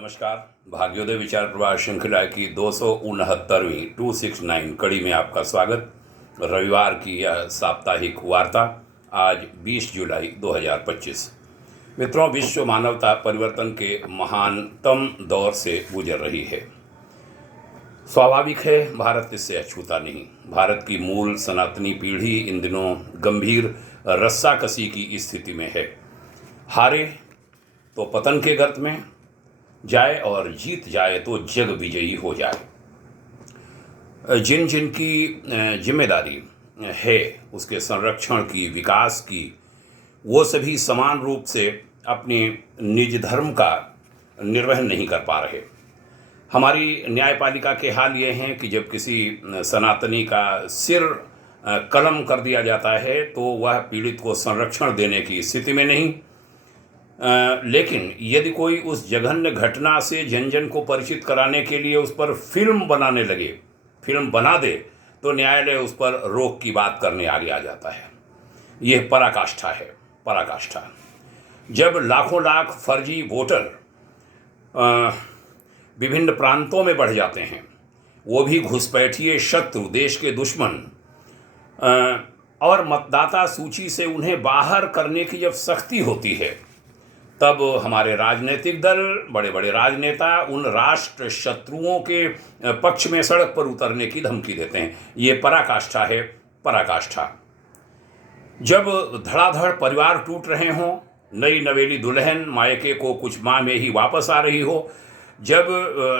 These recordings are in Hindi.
नमस्कार। भाग्योदय विचार प्रवाह श्रृंखला की 269वीं 269 कड़ी में आपका स्वागत। रविवार की यह साप्ताहिक वार्ता आज 20 जुलाई 2025। मित्रों, विश्व मानवता परिवर्तन के महानतम दौर से गुजर रही है। स्वाभाविक है, भारत इससे अछूता नहीं। भारत की मूल सनातनी पीढ़ी इन दिनों गंभीर रस्साकसी की स्थिति में है। हारे तो पतन के गर्त में जाए और जीत जाए तो जग विजयी हो जाए। जिन जिन की जिम्मेदारी है उसके संरक्षण की, विकास की, वो सभी समान रूप से अपने निज धर्म का निर्वहन नहीं कर पा रहे। हमारी न्यायपालिका के हाल ये हैं कि जब किसी सनातनी का सिर कलम कर दिया जाता है तो वह पीड़ित को संरक्षण देने की स्थिति में नहीं, लेकिन यदि कोई उस जघन्य घटना से जन जन को परिचित कराने के लिए उस पर फिल्म बनाने लगे, फिल्म बना दे, तो न्यायालय उस पर रोक की बात करने आगे आ जाता है। यह पराकाष्ठा है, पराकाष्ठा। जब लाखों लाख फर्जी वोटर विभिन्न प्रांतों में बढ़ जाते हैं, वो भी घुसपैठिए शत्रु, देश के दुश्मन, और मतदाता सूची से उन्हें बाहर करने की जब सख्ती होती है, तब हमारे राजनीतिक दल, बड़े बड़े राजनेता उन राष्ट्र शत्रुओं के पक्ष में सड़क पर उतरने की धमकी देते हैं। ये पराकाष्ठा है, पराकाष्ठा। जब धड़ाधड़ परिवार टूट रहे हों, नई नवेली दुल्हन मायके को कुछ माह में ही वापस आ रही हो, जब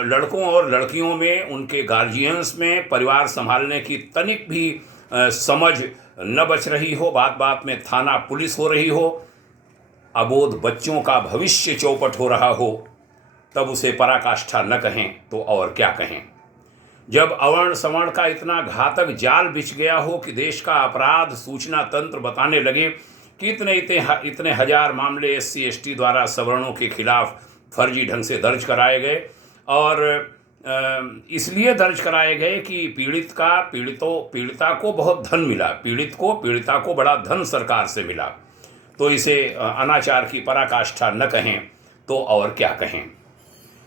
लड़कों और लड़कियों में, उनके गार्जियंस में परिवार संभालने की तनिक भी समझ न बच रही हो, बात बात में थाना पुलिस हो रही हो, अबोध बच्चों का भविष्य चौपट हो रहा हो, तब उसे पराकाष्ठा न कहें तो और क्या कहें। जब अवर्ण सवर्ण का इतना घातक जाल बिछ गया हो कि देश का अपराध सूचना तंत्र बताने लगे कि इतने हजार मामले SC ST द्वारा सवर्णों के खिलाफ फर्जी ढंग से दर्ज कराए गए, और इसलिए दर्ज कराए गए कि पीड़िता को बहुत धन मिला, पीड़िता को बड़ा धन सरकार से मिला, तो इसे अनाचार की पराकाष्ठा न कहें तो और क्या कहें।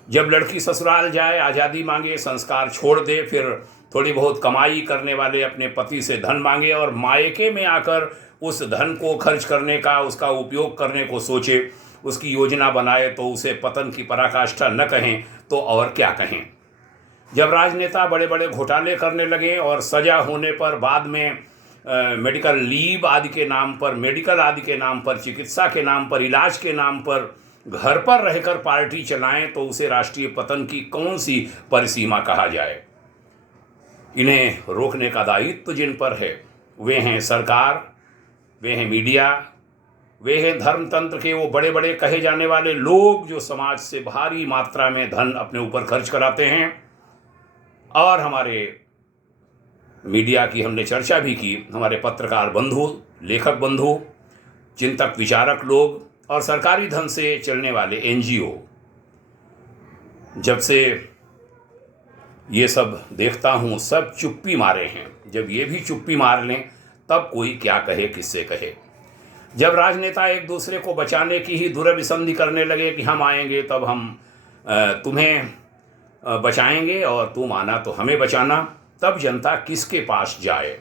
जब लड़की ससुराल जाए, आज़ादी मांगे, संस्कार छोड़ दे, फिर थोड़ी बहुत कमाई करने वाले अपने पति से धन मांगे और मायके में आकर उस धन को खर्च करने का, उसका उपयोग करने को सोचे, उसकी योजना बनाए, तो उसे पतन की पराकाष्ठा न कहें तो और क्या कहें। जब राजनेता बड़े बड़े घोटाले करने लगे और सजा होने पर बाद में मेडिकल लीव आदि के नाम पर, मेडिकल आदि के नाम पर, चिकित्सा के नाम पर, इलाज के नाम पर घर पर रहकर पार्टी चलाएं, तो उसे राष्ट्रीय पतन की कौन सी परिसीमा कहा जाए। इन्हें रोकने का दायित्व जिन पर है वे हैं सरकार, वे हैं मीडिया, वे हैं धर्मतंत्र के वो बड़े बड़े कहे जाने वाले लोग जो समाज से भारी मात्रा में धन अपने ऊपर खर्च कराते हैं। और हमारे मीडिया की हमने चर्चा भी की, हमारे पत्रकार बंधु, लेखक बंधु, चिंतक विचारक लोग और सरकारी धन से चलने वाले NGO। जब से ये सब देखता हूँ, सब चुप्पी मारे हैं। जब ये भी चुप्पी मार लें तब कोई क्या कहे, किससे कहे। जब राजनेता एक दूसरे को बचाने की ही दुरभिसंधि करने लगे कि हम आएंगे तब हम तुम्हें बचाएंगे और तुम आना तो हमें बचाना, तब जनता किसके पास जाए।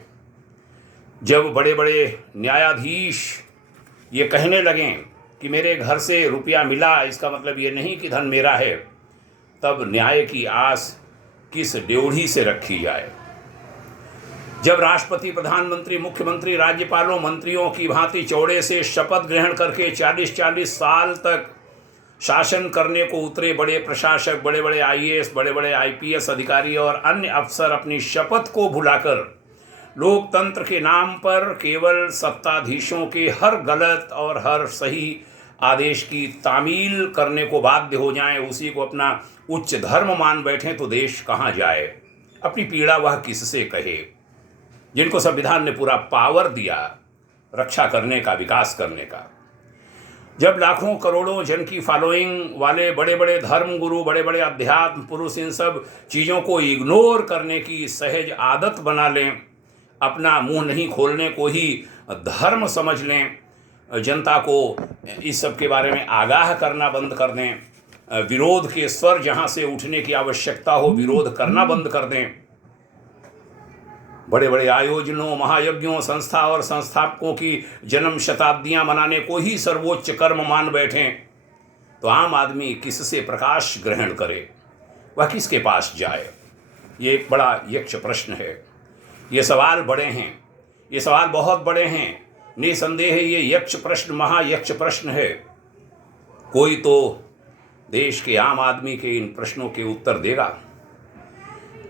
जब बड़े बड़े न्यायाधीश ये कहने लगें कि मेरे घर से रुपया मिला, इसका मतलब ये नहीं कि धन मेरा है, तब न्याय की आस किस ड्योढ़ी से रखी जाए। जब राष्ट्रपति, प्रधानमंत्री, मुख्यमंत्री, राज्यपालों, मंत्रियों की भांति चौड़े से शपथ ग्रहण करके 40-40 साल तक शासन करने को उतरे बड़े प्रशासक, बड़े बड़े IAS, बड़े बड़े IPS अधिकारी और अन्य अफसर अपनी शपथ को भुलाकर लोकतंत्र के नाम पर केवल सत्ताधीशों के हर गलत और हर सही आदेश की तामील करने को बाध्य हो जाएं, उसी को अपना उच्च धर्म मान बैठें, तो देश कहाँ जाए। अपनी पीड़ा वह किससे कहे, जिनको संविधान ने पूरा पावर दिया रक्षा करने का, विकास करने का। जब लाखों करोड़ों जन की फॉलोइंग वाले बड़े बड़े धर्म गुरु, बड़े बड़े अध्यात्म पुरुष इन सब चीज़ों को इग्नोर करने की सहज आदत बना लें, अपना मुंह नहीं खोलने को ही धर्म समझ लें, जनता को इस सब के बारे में आगाह करना बंद कर दें, विरोध के स्वर जहां से उठने की आवश्यकता हो, विरोध करना बंद कर दें। बड़े बड़े आयोजनों, महायज्ञों, संस्था और संस्थापकों की जन्म शताब्दियां मनाने को ही सर्वोच्च कर्म मान बैठें, तो आम आदमी किससे प्रकाश ग्रहण करे, वह किसके पास जाए? ये एक बड़ा यक्ष प्रश्न है। ये सवाल बड़े हैं, ये सवाल बहुत बड़े हैं। निसंदेह ये यक्ष प्रश्न महायक्ष प्रश्न है। कोई तो देश के आम आदमी के इन प्रश्नों के उत्तर देगा,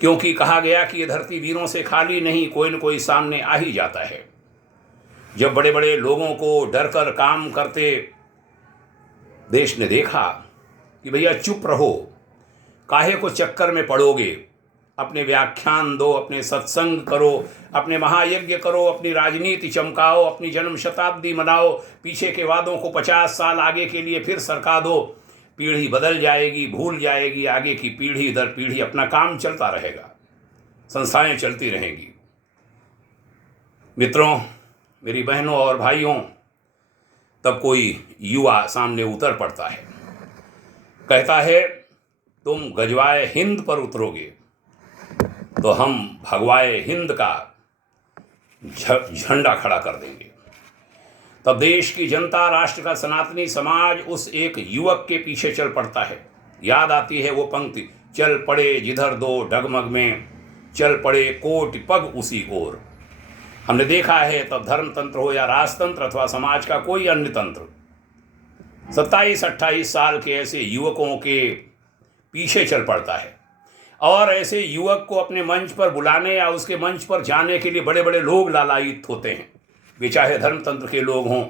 क्योंकि कहा गया कि ये धरती वीरों से खाली नहीं, कोई न कोई सामने आ ही जाता है। जब बड़े बड़े लोगों को डर कर काम करते देश ने देखा कि भैया चुप रहो, काहे को चक्कर में पड़ोगे, अपने व्याख्यान दो, अपने सत्संग करो, अपने महायज्ञ करो, अपनी राजनीति चमकाओ, अपनी जन्म शताब्दी मनाओ, पीछे के वादों को 50 साल आगे के लिए फिर सरका दो। पीढ़ी बदल जाएगी, भूल जाएगी, आगे की पीढ़ी दर पीढ़ी अपना काम चलता रहेगा, संस्थाएं चलती रहेंगी। मित्रों, मेरी बहनों और भाइयों, तब कोई युवा सामने उतर पड़ता है, कहता है तुम गजवाए हिंद पर उतरोगे तो हम भगवाए हिंद का झंडा खड़ा कर देंगे। तब देश की जनता, राष्ट्र का सनातनी समाज उस एक युवक के पीछे चल पड़ता है। याद आती है वो पंक्ति, चल पड़े जिधर दो डगमग में, चल पड़े कोटि पग उसी ओर। हमने देखा है तब धर्म तंत्र हो या राजतंत्र अथवा समाज का कोई अन्य तंत्र, 27-28 साल के ऐसे युवकों के पीछे चल पड़ता है। और ऐसे युवक को अपने मंच पर बुलाने या उसके मंच पर जाने के लिए बड़े बड़े लोग लालायित होते हैं, वे चाहे धर्मतंत्र के लोग हों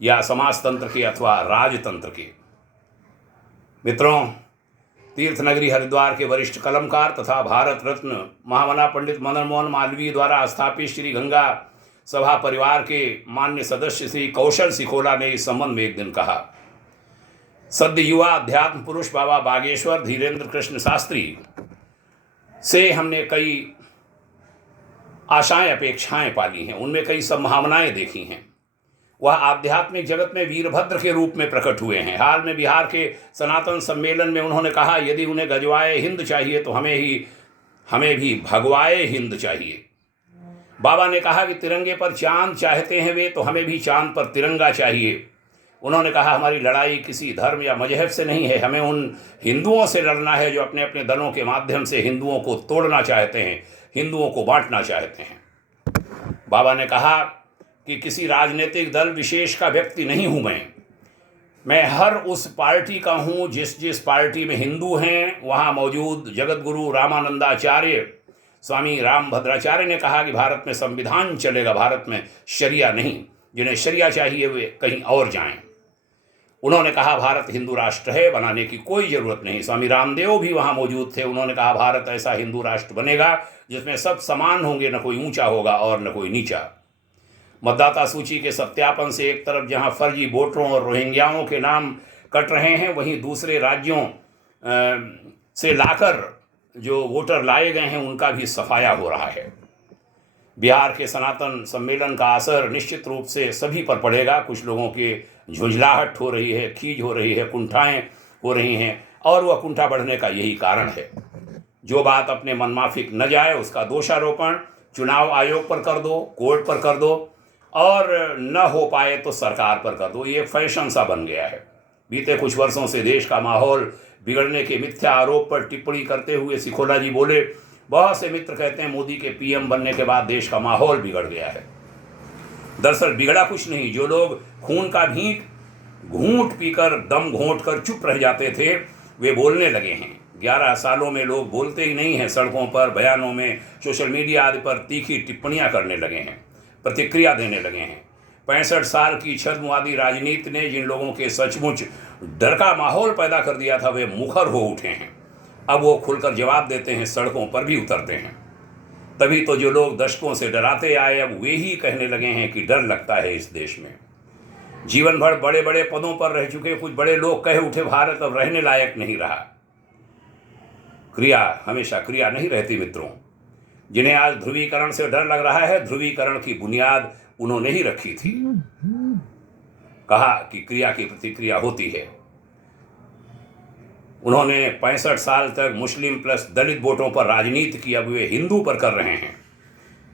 या समाजतंत्र के अथवा राजतंत्र के। मित्रों, तीर्थ नगरी हरिद्वार के वरिष्ठ कलमकार तथा भारत रत्न महामना पंडित मदन मोहन मालवीय द्वारा स्थापित श्री गंगा सभा परिवार के मान्य सदस्य श्री कौशल सिकोला ने इस संबंध में एक दिन कहा, सद्य युवा अध्यात्म पुरुष बाबा बागेश्वर धीरेन्द्र कृष्ण शास्त्री से हमने कई आशाएं, अपेक्षाएं पाली हैं, उनमें कई संभावनाएं देखी हैं। वह आध्यात्मिक जगत में वीरभद्र के रूप में प्रकट हुए हैं। हाल में बिहार के सनातन सम्मेलन में उन्होंने कहा, यदि उन्हें गजवाए हिंद चाहिए तो हमें भी भगवाए हिंद चाहिए। बाबा ने कहा कि तिरंगे पर चांद चाहते हैं वे, तो हमें भी चांद पर तिरंगा चाहिए। उन्होंने कहा, हमारी लड़ाई किसी धर्म या मजहब से नहीं है, हमें उन हिंदुओं से लड़ना है जो अपने अपने दलों के माध्यम से हिंदुओं को तोड़ना चाहते हैं, हिंदुओं को बांटना चाहते हैं। बाबा ने कहा कि किसी राजनीतिक दल विशेष का व्यक्ति नहीं हूँ मैं हर उस पार्टी का हूँ जिस पार्टी में हिंदू हैं। वहाँ मौजूद जगत गुरु रामानंदाचार्य स्वामी रामभद्राचार्य ने कहा कि भारत में संविधान चलेगा, भारत में शरिया नहीं। जिन्हें शरिया चाहिए वे कहीं और जाएं। उन्होंने कहा, भारत हिंदू राष्ट्र है, बनाने की कोई ज़रूरत नहीं। स्वामी रामदेव भी वहाँ मौजूद थे। उन्होंने कहा, भारत ऐसा हिंदू राष्ट्र बनेगा जिसमें सब समान होंगे, न कोई ऊंचा होगा और न कोई नीचा। मतदाता सूची के सत्यापन से एक तरफ जहाँ फर्जी वोटरों और रोहिंग्याओं के नाम कट रहे हैं, वहीं दूसरे राज्यों से लाकर जो वोटर लाए गए हैं उनका भी सफाया हो रहा है। बिहार के सनातन सम्मेलन का असर निश्चित रूप से सभी पर पड़ेगा। कुछ लोगों के झुंझलाहट हो रही है, खीज हो रही है, कुंठाएं हो रही हैं, और वह कुंठा बढ़ने का यही कारण है। जो बात अपने मनमाफिक न जाए उसका दोषारोपण चुनाव आयोग पर कर दो, कोर्ट पर कर दो, और न हो पाए तो सरकार पर कर दो। ये फैशन सा बन गया है। बीते कुछ वर्षों से देश का माहौल बिगड़ने के मिथ्या आरोप पर टिप्पणी करते हुए सिकोला जी बोले, बहुत से मित्र कहते हैं मोदी के पीएम बनने के बाद देश का माहौल बिगड़ गया है। दरअसल बिगड़ा कुछ नहीं। जो लोग खून का घूंट पीकर दम घोंट कर चुप रह जाते थे वे बोलने लगे हैं। 11 सालों में लोग बोलते ही नहीं हैं, सड़कों पर, बयानों में, सोशल मीडिया आदि पर तीखी टिप्पणियां करने लगे हैं, प्रतिक्रिया देने लगे हैं। 65 साल की छद्मवादी राजनीति ने जिन लोगों के सचमुच डर का माहौल पैदा कर दिया था वे मुखर हो उठे हैं। अब वो खुलकर जवाब देते हैं, सड़कों पर भी उतरते हैं। तभी तो जो लोग दशकों से डराते आए अब वे ही कहने लगे हैं कि डर लगता है इस देश में। जीवन भर बड़े बड़े पदों पर रह चुके कुछ बड़े लोग कहे उठे, भारत अब रहने लायक नहीं रहा। क्रिया हमेशा क्रिया नहीं रहती मित्रों। जिन्हें आज ध्रुवीकरण से डर लग रहा है, ध्रुवीकरण की बुनियाद उन्होंने ही रखी थी। कहा कि क्रिया की प्रतिक्रिया होती है। उन्होंने 65 साल तक मुस्लिम प्लस दलित वोटों पर राजनीति की, अब वे हिंदू पर कर रहे हैं।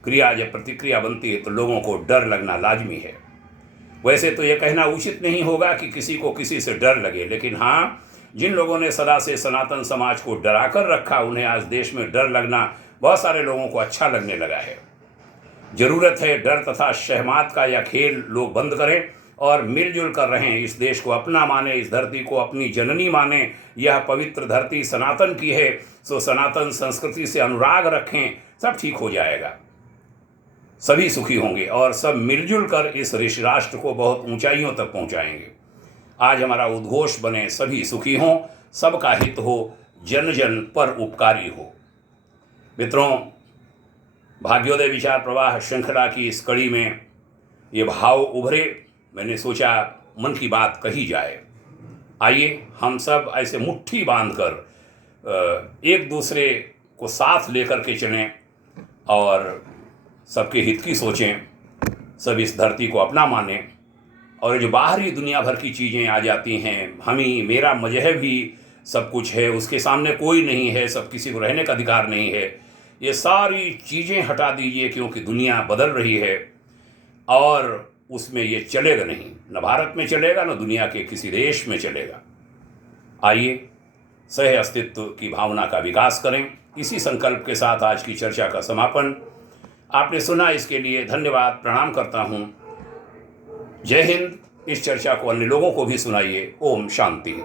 क्रिया जब प्रतिक्रिया बनती है तो लोगों को डर लगना लाजमी है। वैसे तो ये कहना उचित नहीं होगा कि किसी को किसी से डर लगे, लेकिन हाँ, जिन लोगों ने सदा से सनातन समाज को डरा कर रखा, उन्हें आज देश में डर लगना बहुत सारे लोगों को अच्छा लगने लगा है। जरूरत है डर तथा शहमात का यह खेल लोग बंद करें और मिलजुल कर रहें। इस देश को अपना माने, इस धरती को अपनी जननी माने। यह पवित्र धरती सनातन की है, सो सनातन संस्कृति से अनुराग रखें, सब ठीक हो जाएगा। सभी सुखी होंगे और सब मिलजुल कर इस ऋषि राष्ट्र को बहुत ऊंचाइयों तक पहुंचाएंगे। आज हमारा उद्घोष बने, सभी सुखी हों, सबका हित हो, जन जन पर उपकारी हो। मित्रों, भाग्योदय विचार प्रवाह श्रृंखला की इस कड़ी में ये भाव उभरे, मैंने सोचा मन की बात कही जाए। आइए हम सब ऐसे मुट्ठी बांधकर एक दूसरे को साथ लेकर के चलें और सबके हित की सोचें, सब इस धरती को अपना मानें। और जो बाहरी दुनिया भर की चीज़ें आ जाती हैं, हमी, मेरा, मजहब ही सब कुछ है, उसके सामने कोई नहीं है, सब किसी को रहने का अधिकार नहीं है, ये सारी चीज़ें हटा दीजिए, क्योंकि दुनिया बदल रही है और उसमें ये चलेगा नहीं, न भारत में चलेगा, न दुनिया के किसी देश में चलेगा। आइए सह अस्तित्व की भावना का विकास करें। इसी संकल्प के साथ आज की चर्चा का समापन। आपने सुना, इसके लिए धन्यवाद, प्रणाम करता हूँ। जय हिंद। इस चर्चा को अन्य लोगों को भी सुनाइए। ओम शांति।